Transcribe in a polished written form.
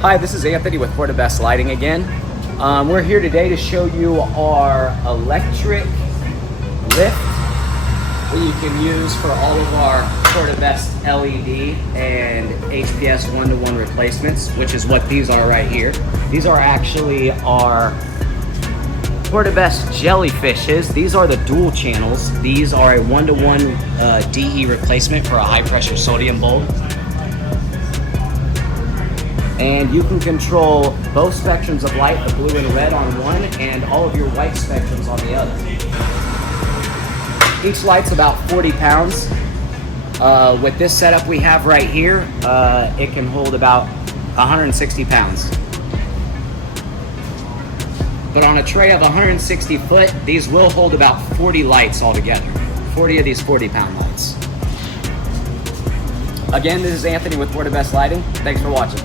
Hi, this is Anthony with Hortibest Lighting again. We're here today to show you our electric lift that you can use for all of our Hortibest LED and HPS one-to-one replacements, which is what these are right here. These are actually our Hortibest Jellyfishes. These are the dual channels. These are a one-to-one DE replacement for a high-pressure sodium bulb. And you can control both spectrums of light, the blue and red on one, and all of your white spectrums on the other. Each light's about 40 pounds. With this setup we have right here, it can hold about 160 pounds. But on a tray of 160 foot, these will hold about 40 lights altogether. 40 of these 40-pound lights. Again, this is Anthony with Hortibest Lighting. Thanks for watching.